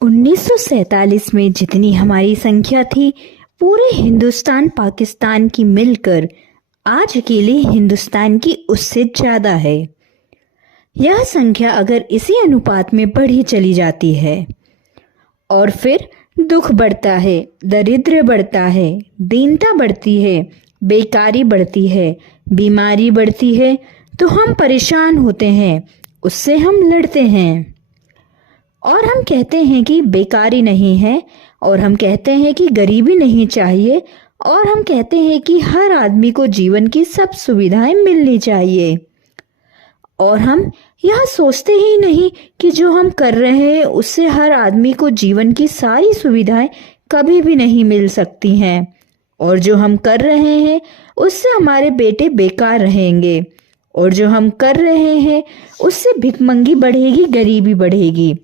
1947 में जितनी हमारी संख्या थी, पूरे हिंदुस्तान पाकिस्तान की मिलकर आज अकेले हिंदुस्तान की उससे ज्यादा है। यह संख्या अगर इसी अनुपात में बढ़ी चली जाती है और फिर दुख बढ़ता है, दरिद्र बढ़ता है, दीनता बढ़ती है, बेकारी बढ़ती है, बीमारी बढ़ती है, तो हम परेशान होते हैं, उससे हम लड़ते हैं और हम कहते हैं कि बेकारी नहीं है, और हम कहते हैं कि गरीबी नहीं चाहिए, और हम कहते हैं कि हर आदमी को जीवन की सब सुविधाएं मिलनी चाहिए। और हम यह सोचते ही नहीं कि जो हम कर रहे हैं उससे हर आदमी को जीवन की सारी सुविधाएं कभी भी नहीं मिल सकती हैं, और जो हम कर रहे हैं उससे हमारे बेटे बेकार रहेंगे, और जो हम कर रहे हैं उससे भिखमंगी बढ़ेगी, गरीबी बढ़ेगी।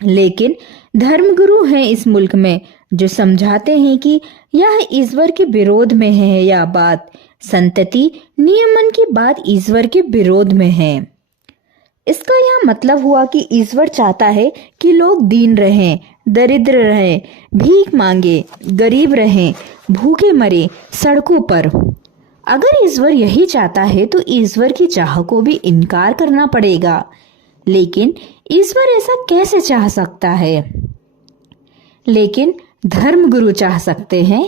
लेकिन धर्मगुरु हैं इस मुल्क में जो समझाते हैं कि यह ईश्वर के विरोध में है, यह बात संतति नियमन की बात ईश्वर के विरोध में है। इसका यह मतलब हुआ कि ईश्वर चाहता है कि लोग दीन रहें, दरिद्र रहें, भीख मांगे, गरीब रहें, भूखे मरे सड़कों पर। अगर ईश्वर यही चाहता है तो ईश्वर की चाह को भी इनकार करना पड़ेगा। लेकिन ईश्वर ऐसा कैसे चाह सकता है? लेकिन धर्मगुरु चाह सकते हैं,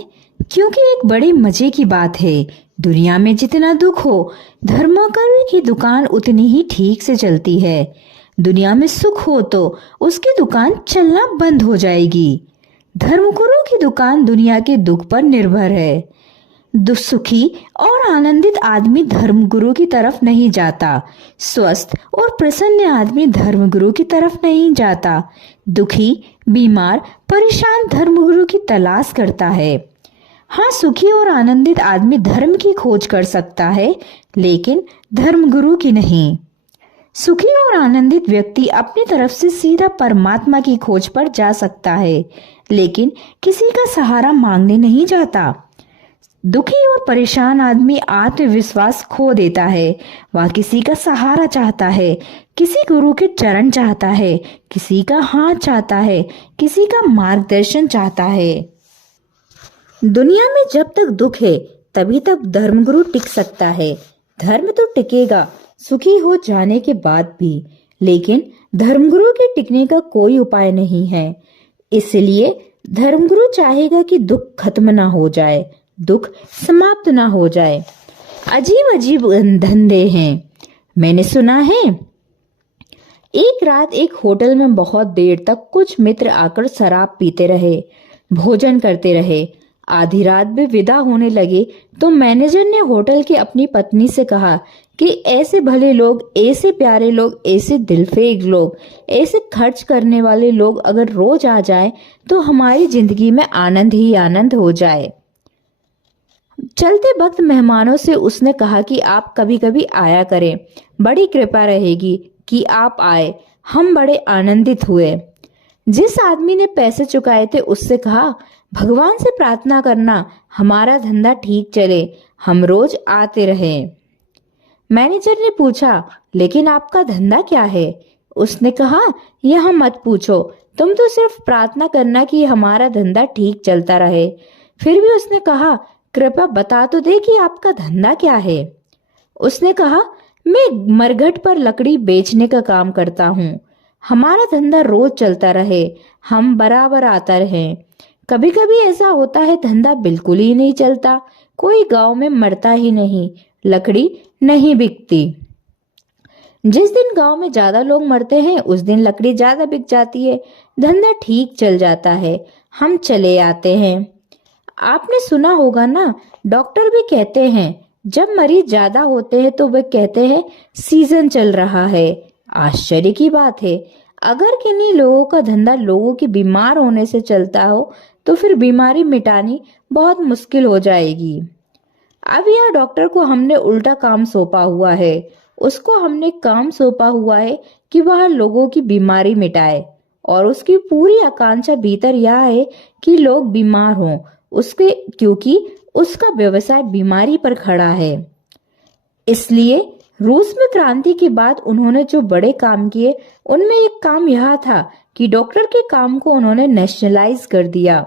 क्योंकि एक बड़े मजे की बात है, दुनिया में जितना दुख हो, धर्मगुरु की दुकान उतनी ही ठीक से चलती है। दुनिया में सुख हो तो उसकी दुकान चलना बंद हो जाएगी। धर्मगुरु की दुकान दुनिया के दुख पर निर्भर है। दुखी और आनंदित आदमी धर्मगुरु की तरफ नहीं जाता, स्वस्थ और प्रसन्न आदमी धर्मगुरु की तरफ नहीं जाता। दुखी, बीमार, परेशान धर्मगुरु की तलाश करता है। हाँ, सुखी और आनंदित आदमी धर्म की खोज कर सकता है, लेकिन धर्मगुरु की नहीं। सुखी और आनंदित व्यक्ति अपनी तरफ से सीधा परमात्मा की खोज पर जा सकता है, लेकिन किसी का सहारा मांगने नहीं जाता। दुखी और परेशान आदमी आत्मविश्वास खो देता है, वह किसी का सहारा चाहता है, किसी गुरु के चरण चाहता है, किसी का हाथ चाहता है, किसी का मार्गदर्शन चाहता है। दुनिया में जब तक दुख है तभी तक धर्मगुरु टिक सकता है। धर्म तो टिकेगा सुखी हो जाने के बाद भी, लेकिन धर्मगुरु के टिकने का कोई उपाय नहीं है। इसलिए धर्मगुरु चाहेगा कि दुख खत्म ना हो जाए, दुख समाप्त ना हो जाए। अजीब अजीब धंधे हैं। मैंने सुना है एक रात एक होटल में बहुत देर तक कुछ मित्र आकर शराब पीते रहे, भोजन करते रहे। आधी रात में विदा होने लगे तो मैनेजर ने होटल की अपनी पत्नी से कहा कि ऐसे भले लोग, ऐसे प्यारे लोग, ऐसे दिलफेक लोग, ऐसे खर्च करने वाले लोग अगर रोज आ जाए तो हमारी जिंदगी में आनंद ही आनंद हो जाए। चलते वक्त मेहमानों से उसने कहा कि आप कभी कभी आया करें, बड़ी कृपा रहेगी कि आप आए। हम बड़े आनंदित हुए। जिस आदमी ने पैसे चुकाए थे उससे कहा, भगवान से प्रार्थना करना हमारा धंधा ठीक चले, हम रोज आते रहें। मैनेजर ने पूछा, लेकिन आपका धंधा क्या है? उसने कहा, यह मत पूछो, तुम तो सिर्फ प्रार्थना करना कि हमारा धंधा ठीक चलता रहे। फिर भी उसने कहा, कृपया बता तो दे कि आपका धंधा क्या है। उसने कहा, मैं मरघट पर लकड़ी बेचने का काम करता हूँ। हमारा धंधा रोज चलता रहे, हम बराबर आता रहे। कभी कभी ऐसा होता है धंधा बिल्कुल ही नहीं चलता, कोई गांव में मरता ही नहीं, लकड़ी नहीं बिकती। जिस दिन गांव में ज्यादा लोग मरते हैं उस दिन लकड़ी ज्यादा बिक जाती है, धंधा ठीक चल जाता है, हम चले आते हैं। आपने सुना होगा ना, डॉक्टर भी कहते हैं जब मरीज ज्यादा होते हैं तो वे कहते हैं सीजन चल रहा है। आश्चर्य की बात है, अगर किन्हीं लोगों का धंधा लोगों के बीमार होने से चलता हो तो फिर बीमारी मिटानी बहुत मुश्किल हो जाएगी। अब यह डॉक्टर को हमने उल्टा काम सौंपा हुआ है। उसको हमने काम सौंपा हुआ है कि वह लोगों की बीमारी मिटाए, और उसकी पूरी आकांक्षा भीतर यह है कि लोग बीमार हों, क्योंकि उसका व्यवसाय बीमारी पर खड़ा है। इसलिए रूस में क्रांति के बाद उन्होंने जो बड़े काम किए उनमें एक काम यह था कि डॉक्टर के काम को उन्होंने नेशनलाइज कर दिया।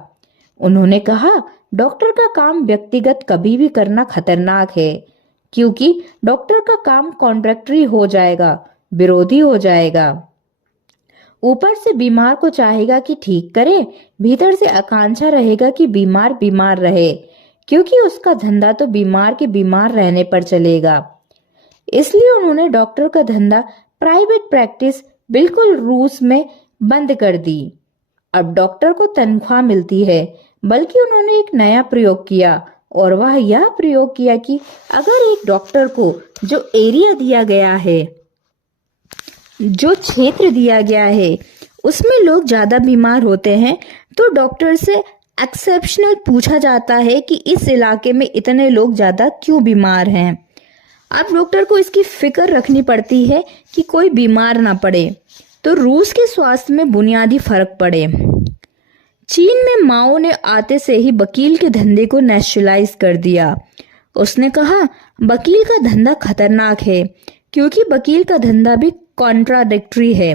उन्होंने कहा डॉक्टर का काम व्यक्तिगत कभी भी करना खतरनाक है, क्योंकि डॉक्टर का काम कॉन्ट्रैक्टरी हो जाएगा, विरोधी हो जाएगा। ऊपर से बीमार को चाहेगा कि ठीक करे, भीतर से आकांक्षा रहेगा कि बीमार बीमार रहे, क्योंकि उसका धंधा तो बीमार के बीमार रहने पर चलेगा। इसलिए उन्होंने डॉक्टर का धंधा, प्राइवेट प्रैक्टिस, बिल्कुल रूस में बंद कर दी। अब डॉक्टर को तनख्वाह मिलती है, बल्कि उन्होंने एक नया प्रयोग किया, और वह यह प्रयोग किया कि अगर एक डॉक्टर को जो एरिया दिया गया है, जो क्षेत्र दिया गया है, उसमें लोग ज्यादा बीमार होते हैं, तो डॉक्टर से एक्सेप्शनल पूछा जाता है कि इस इलाके में इतने लोग ज्यादा क्यों बीमार हैं। अब डॉक्टर को इसकी फिक्र रखनी पड़ती है कि कोई बीमार ना पड़े, तो रूस के स्वास्थ्य में बुनियादी फर्क पड़े। चीन में माओ ने आते से ही वकील के धंधे को नेशनलाइज कर दिया। उसने कहा वकील का धंधा खतरनाक है, क्योंकि वकील का धंधा भी कॉन्ट्राडिक्टरी है।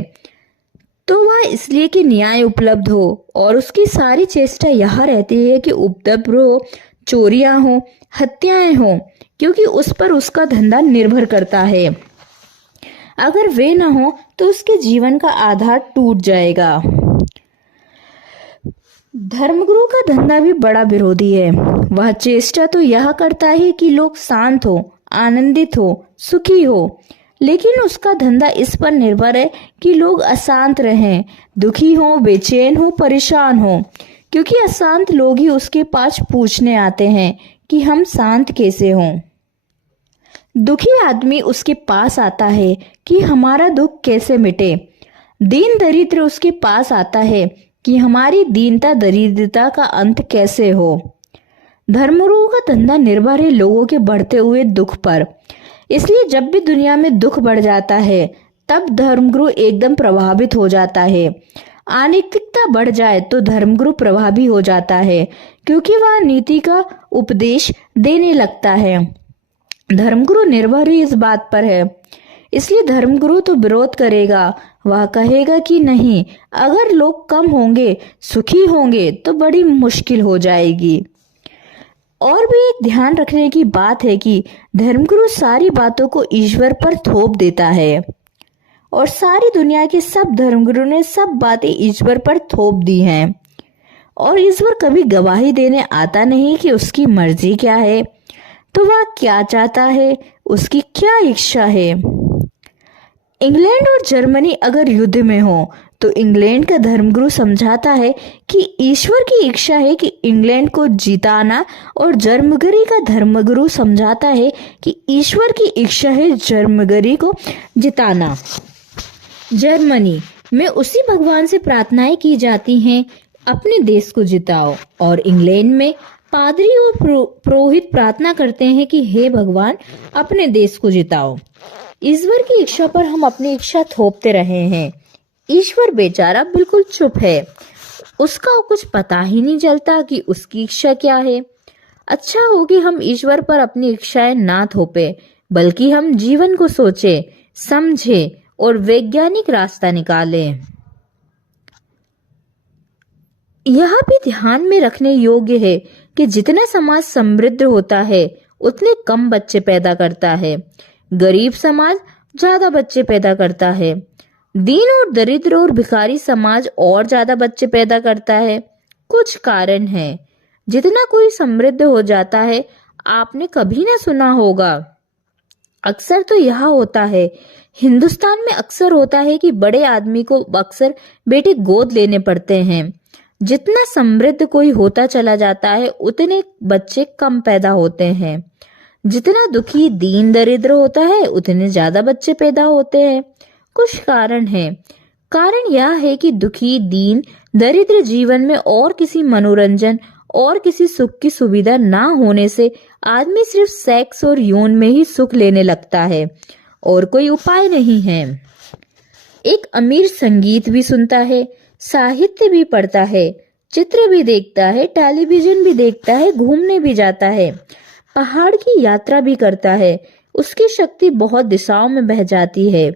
तो वह इसलिए कि न्याय उपलब्ध हो, और उसकी सारी चेष्टा यह रहती है कि उपद्रव हो, चोरियां हो, हत्याएं हो, क्योंकि उस पर उसका धंधा निर्भर करता है। अगर वे न हो तो उसके जीवन का आधार टूट जाएगा। धर्मगुरु का धंधा भी बड़ा विरोधी है। वह चेष्टा तो यह करता है कि लोग शांत हो, आनंदित हो, सुखी हो, लेकिन उसका धंधा इस पर निर्भर है कि लोग अशांत रहें, दुखी हो, बेचैन हो, परेशान हो, क्योंकि अशांत लोग ही उसके पास पूछने आते हैं कि हम शांत कैसे हों। दुखी आदमी उसके पास आता है कि हमारा दुख कैसे मिटे। दीन दरिद्र उसके पास आता है कि हमारी दीनता दरिद्रता का अंत कैसे हो। धर्मगुरु का धंधा निर्भर है लोगों के बढ़ते हुए दुख पर। इसलिए जब भी दुनिया में दुख बढ़ जाता है, तब धर्मगुरु एकदम प्रभावित हो जाता है। अनैतिकता बढ़ जाए तो धर्मगुरु प्रभावी हो जाता है, क्योंकि वह नीति का उपदेश देने लगता है। धर्मगुरु निर्भर ही इस बात पर है। इसलिए धर्मगुरु तो विरोध करेगा। वह कहेगा कि नहीं, अगर लोग कम होंगे, सुखी होंगे, तो बड़ी मुश्किल हो जाएगी। और भी एक ध्यान रखने की बात है कि धर्मगुरु सारी बातों को ईश्वर पर थोप देता है, और सारी दुनिया के सब धर्मगुरु ने सब बातें ईश्वर पर थोप दी हैं। और ईश्वर कभी गवाही देने आता नहीं कि उसकी मर्जी क्या है, तो वह क्या चाहता है, उसकी क्या इच्छा है। इंग्लैंड और जर्मनी अगर युद्ध में हो, तो इंग्लैंड का धर्मगुरु समझाता है कि ईश्वर की इच्छा है कि इंग्लैंड को जिताना, और जर्मनी का धर्मगुरु समझाता है कि ईश्वर की इच्छा है जर्मनी को जिताना। जर्मनी में उसी भगवान से प्रार्थनाएं की जाती हैं, अपने देश को जिताओ, और इंग्लैंड में पादरी और पुरोहित प्रार्थना करते हैं कि हे भगवान, अपने देश को जिताओ। ईश्वर की इच्छा पर हम अपनी इच्छा थोपते रहे हैं। ईश्वर बेचारा बिल्कुल चुप है, उसका कुछ पता ही नहीं चलता कि उसकी इच्छा क्या है। अच्छा हो कि हम ईश्वर पर अपनी इच्छाएं ना थोपे, बल्कि हम जीवन को सोचे, समझे और वैज्ञानिक रास्ता निकालें। यह भी ध्यान में रखने योग्य है कि जितना समाज समृद्ध होता है, उतने कम बच्चे पैदा करता है। गरीब समाज ज्यादा बच्चे पैदा करता है। दीन और दरिद्र और भिखारी समाज और ज्यादा बच्चे पैदा करता है। कुछ कारण हैं। जितना कोई समृद्ध हो जाता है, आपने कभी ना सुना होगा। अक्सर तो यह होता है, हिंदुस्तान में अक्सर होता है कि बड़े आदमी को अक्सर बेटे गोद लेने पड़ते हैं। जितना समृद्ध कोई होता चला जाता है, उतने बच्चे कम पैदा होते हैं। जितना दुखी दीन दरिद्र होता है, उतने ज्यादा बच्चे पैदा होते हैं। कुछ कारण हैं। कारण यह है कि दुखी दीन दरिद्र जीवन में और किसी मनोरंजन और किसी सुख की सुविधा ना होने से आदमी सिर्फ सेक्स और यौन में ही सुख लेने लगता है, और कोई उपाय नहीं है। एक अमीर संगीत भी सुनता है, साहित्य भी पढ़ता है, चित्र भी देखता है, टेलीविजन भी देखता है, घूमने भी जाता है, पहाड़ की यात्रा भी करता है, उसकी शक्ति बहुत दिशाओं में बह जाती है।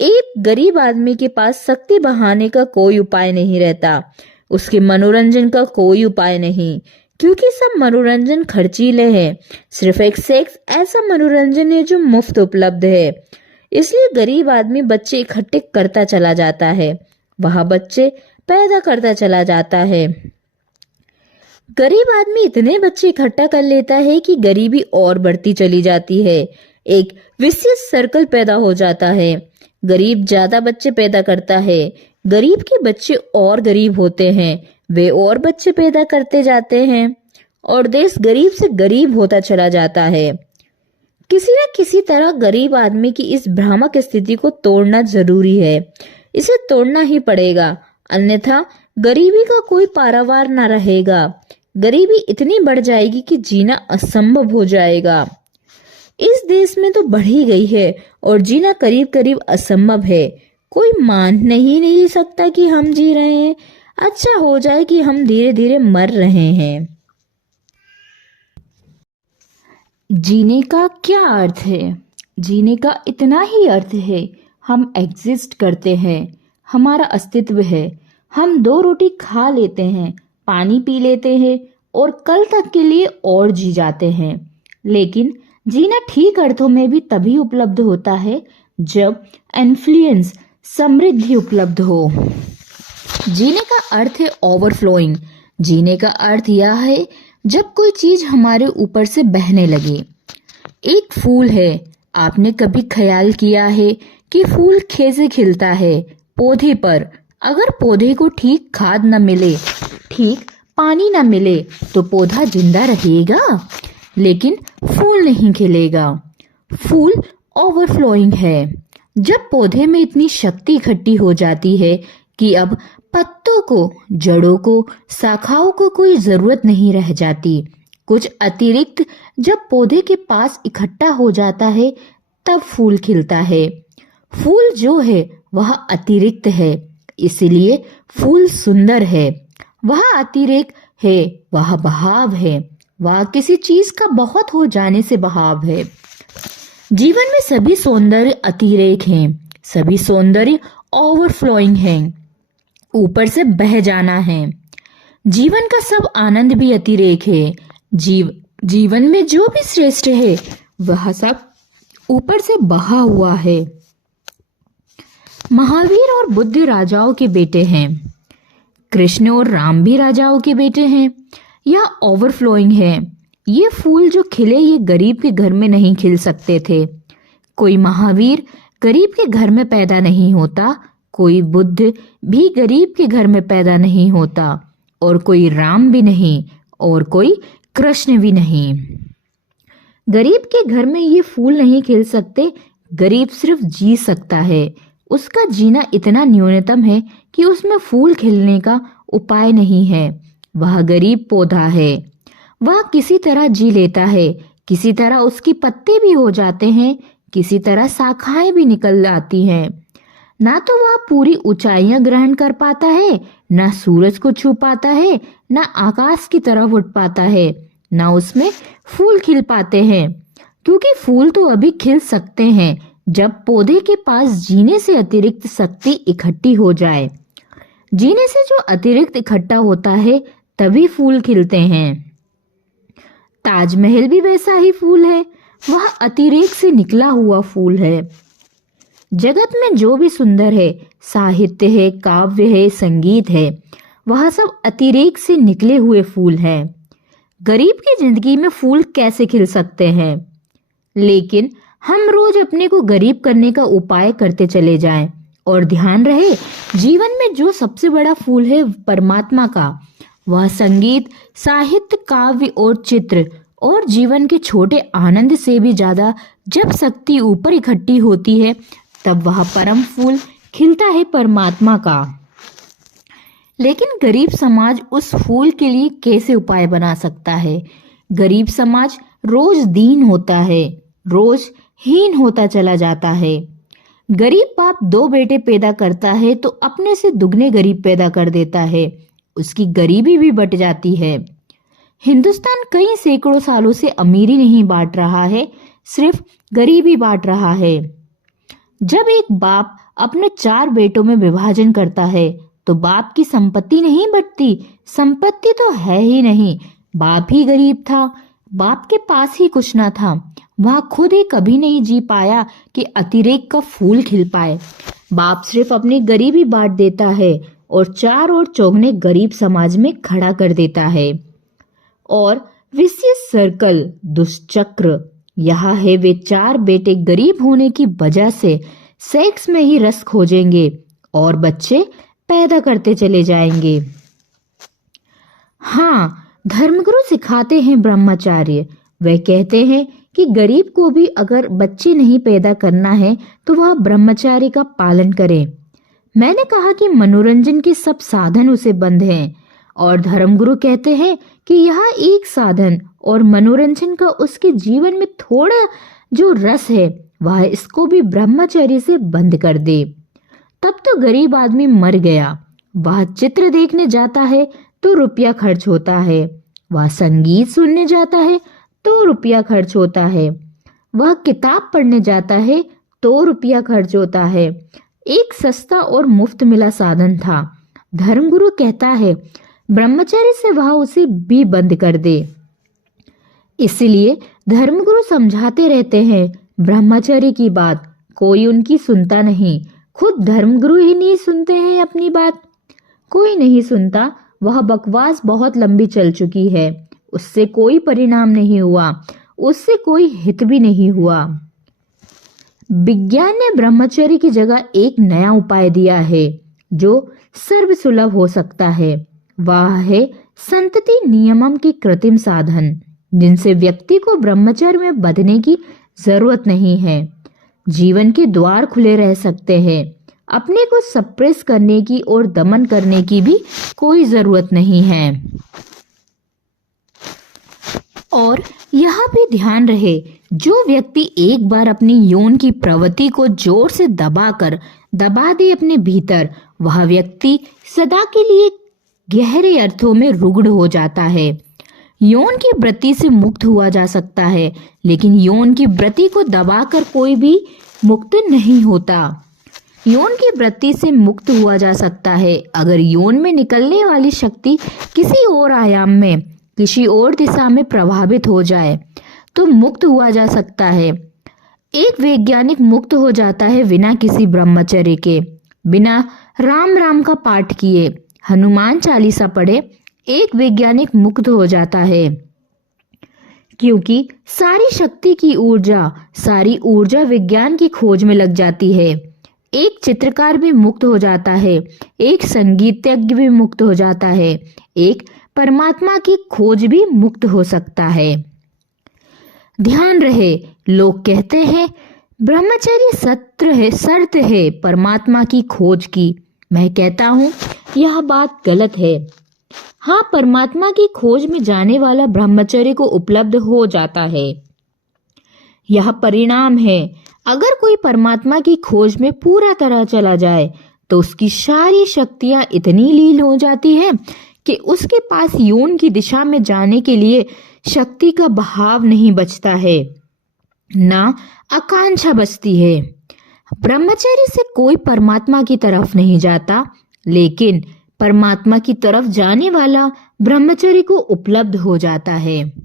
एक गरीब आदमी के पास शक्ति बहाने का कोई उपाय नहीं रहता, उसके मनोरंजन का कोई उपाय नहीं, क्योंकि सब मनोरंजन खर्चीले हैं। सिर्फ एक सेक्स ऐसा मनोरंजन है जो मुफ्त उपलब्ध है। इसलिए गरीब आदमी बच्चे इकट्ठे करता चला जाता है, वह बच्चे पैदा करता चला जाता है। गरीब आदमी इतने बच्चे इकट्ठा कर लेता है कि गरीबी और बढ़ती चली जाती है। एक विशिष्ट सर्कल पैदा हो जाता है। गरीब ज्यादा बच्चे पैदा करता है, गरीब के बच्चे और गरीब होते हैं, वे और बच्चे पैदा करते जाते हैं और देश गरीब से गरीब होता चला जाता है। किसी न किसी तरह गरीब आदमी की इस भ्रामक स्थिति को तोड़ना जरूरी है। इसे तोड़ना ही पड़ेगा, अन्यथा गरीबी का कोई पारावार न रहेगा। गरीबी इतनी बढ़ जाएगी कि जीना असंभव हो जाएगा। इस देश में तो बढ़ ही गई है और जीना करीब करीब असंभव है। कोई मान नहीं सकता कि हम जी रहे हैं। अच्छा हो जाए कि हम धीरे धीरे मर रहे हैं। जीने का क्या अर्थ है? जीने का इतना ही अर्थ है, हम एग्जिस्ट करते हैं, हमारा अस्तित्व है। हम 2 रोटी खा लेते हैं, पानी पी लेते हैं और कल तक के लिए और जी जाते हैं। लेकिन जीना ठीक अर्थों में भी तभी उपलब्ध होता है जब इन्फ्लुएंस, समृद्धि उपलब्ध हो। जीने का अर्थ है ओवरफ्लोइंग। जीने का अर्थ यह है जब कोई चीज हमारे ऊपर से बहने लगे। एक फूल है, आपने कभी ख्याल किया है कि फूल कैसे खिलता है? पौधे पर। अगर पौधे को ठीक खाद न मिले, ठीक पानी न मिले तो पौधा जिंदा रहेगा, लेकिन फूल नहीं खिलेगा। फूल ओवरफ्लोइंग है। जब पौधे में इतनी शक्ति इकट्ठी हो जाती है कि अब पत्तों को, जड़ों को, शाखाओं को कोई जरूरत नहीं रह जाती। कुछ अतिरिक्त जब पौधे के पास इकट्ठा हो जाता है तब फूल खिलता है। फूल जो है वह अतिरिक्त है, इसलिए फूल सुंदर है। वह अतिरेक है, वह बहाव है, वह किसी चीज का बहुत हो जाने से बहाव है। जीवन में सभी सौंदर्य अतिरेक हैं, सभी सौंदर्य ओवरफ्लोइंग हैं, ऊपर से बह जाना है। जीवन का सब आनंद भी अतिरेक है। जीवन में जो भी श्रेष्ठ है वह सब ऊपर से बहा हुआ है। महावीर और बुद्ध राजाओं के बेटे हैं, कृष्ण और राम भी राजाओं के बेटे हैं। यह ओवरफ्लोइंग है। ये फूल जो खिले ये गरीब के घर में नहीं खिल सकते थे। कोई महावीर गरीब के घर में पैदा नहीं होता, कोई बुद्ध भी गरीब के घर में पैदा नहीं होता, और कोई राम भी नहीं और कोई कृष्ण भी नहीं। गरीब के घर में ये फूल नहीं खिल सकते। गरीब सिर्फ जी सकता है। उसका जीना इतना न्यूनतम है कि उसमें फूल खिलने का उपाय नहीं है। वह गरीब पौधा है। वह किसी तरह जी लेता है, किसी तरह उसकी पत्ते भी हो जाते हैं, किसी तरह शाखाएं भी निकल आती हैं। ना तो वह पूरी ऊंचाइयां ग्रहण कर पाता है, ना सूरज को छू पाता है, ना आकाश की तरफ उठ पाता है, ना उसमें फूल खिल पाते हैं। क्योंकि फूल तो अभी खिल सकते हैं जब पौधे के पास जीने से अतिरिक्त शक्ति इकट्ठी हो जाए। जीने से जो अतिरिक्त इकट्ठा होता है तभी फूल खिलते हैं। ताजमहल भी वैसा ही फूल है। वह अतिरेक से निकला हुआ फूल है। जगत में जो भी सुंदर है, साहित्य है, काव्य है, संगीत है, वह सब अतिरेक से निकले हुए फूल हैं। गरीब की जिंदगी में फूल कैसे खिल सकते हैं? लेकिन हम रोज अपने को गरीब करने का उपाय करते चले जाएं। और ध्यान रहे, जीवन में जो सबसे बड़ा फूल है परमात्मा का, वह संगीत, साहित्य, काव्य और चित्र और जीवन के छोटे आनंद से भी ज्यादा जब शक्ति ऊपर इकट्ठी होती है तब वह परम फूल खिलता है परमात्मा का। लेकिन गरीब समाज उस फूल के लिए कैसे उपाय बना सकता है? गरीब समाज रोज दीन होता है, रोज हीन होता चला जाता है। गरीब बाप 2 बेटे पैदा करता है तो अपने से दुगने गरीब पैदा कर देता है, उसकी गरीबी भी बट जाती है। हिंदुस्तान कई सैकड़ों सालों से अमीरी नहीं बांट रहा है, सिर्फ गरीबी बांट रहा है। जब एक बाप अपने 4 बेटों में विभाजन करता है तो बाप की संपत्ति नहीं बढ़ती। संपत्ति तो है ही नहीं, बाप ही गरीब था, बाप के पास ही कुछ ना था। वह खुद ही कभी नहीं जी पाया कि अतिरेक का फूल खिल पाए। बाप सिर्फ अपनी गरीबी बांट देता है और 4 और चौगने गरीब समाज में खड़ा कर देता है। और विशियस सर्कल, दुष्चक्र यह है, वे 4 बेटे गरीब होने की वजह से सेक्स में ही रस खोजेंगे और बच्चे पैदा करते चले जाएंगे। हाँ, धर्मगुरु सिखाते हैं ब्रह्मचर्य। वे कहते हैं कि गरीब को भी अगर बच्चे नहीं पैदा करना है तो वह ब्रह्मचर्य का पालन करे। मैंने कहा कि मनोरंजन के सब साधन उसे बंद हैं और धर्मगुरु कहते हैं कि यह एक साधन और मनोरंजन का उसके जीवन में थोड़ा जो रस है वह इसको भी ब्रह्मचर्य से बंद कर दे। तब तो गरीब आदमी मर गया। वह चित्र देखने जाता है तो रुपया खर्च होता है, वह संगीत सुनने जाता है तो रुपया खर्च होता है, वह किताब पढ़ने जाता है तो रुपया खर्च होता है। एक सस्ता और मुफ्त मिला साधन था। धर्मगुरु कहता है ब्रह्मचर्य से वह उसे भी बंद कर दे। इसलिए धर्मगुरु समझाते रहते हैं ब्रह्मचर्य की बात। कोई उनकी सुनता नहीं, खुद धर्मगुरु ही नहीं सुनते हैं अपनी बात। कोई नहीं सुनता, वह बकवास बहुत लंबी चल चुकी है, उससे कोई परिणाम नहीं हुआ, उससे कोई हित भी नहीं हुआ। विज्ञान ने ब्रह्मचर्य की जगह एक नया उपाय दिया है जो सर्वसुलभ हो सकता है। वह है संतति नियमम के कृत्रिम साधन, जिनसे व्यक्ति को ब्रह्मचर्य में बंधने की जरूरत नहीं है। जीवन के द्वार खुले रह सकते हैं। अपने को सप्रेस करने की और दमन करने की भी कोई जरूरत नहीं है। और यह भी ध्यान रहे, जो व्यक्ति एक बार अपनी यौन की प्रवृत्ति को जोर से दबा दे अपने भीतर, वह व्यक्ति सदा के लिए गहरे अर्थों में रुग्ण हो जाता है। यौन की वृत्ति से मुक्त हुआ जा सकता है, लेकिन यौन की वृत्ति को दबाकर कोई भी मुक्त नहीं होता। यौन की वृत्ति से मुक्त हुआ जा सकता है अगर यौन में निकलने वाली शक्ति किसी और आयाम में, किसी और दिशा में प्रभावित हो जाए तो मुक्त हुआ जा सकता है। एक वैज्ञानिक मुक्त हो जाता है बिना किसी ब्रह्मचर्य के, बिना राम राम का पाठ किए, हनुमान चालीसा पढ़े। एक वैज्ञानिक मुक्त हो जाता है क्योंकि सारी ऊर्जा विज्ञान की खोज में लग जाती है। एक चित्रकार भी मुक्त हो जाता है, एक संगीतज्ञ भी मुक्त हो जाता है, एक परमात्मा की खोज भी मुक्त हो सकता है। ध्यान रहे, लोग कहते हैं ब्रह्मचर्य शर्त है परमात्मा की खोज की। मैं कहता हूँ यह बात गलत है। हाँ, परमात्मा की खोज में जाने वाला ब्रह्मचर्य को उपलब्ध हो जाता है। यह परिणाम है। अगर कोई परमात्मा की खोज में पूरा तरह चला जाए तो उसकी सारी शक्तियां इतनी लीन हो जाती हैं कि उसके पास यौन की दिशा में जाने के लिए शक्ति का बहाव नहीं बचता है, ना आकांक्षा बचती है। ब्रह्मचर्य से कोई परमात्मा की तरफ नहीं जाता, लेकिन परमात्मा की तरफ जाने वाला ब्रह्मचर्य को उपलब्ध हो जाता है।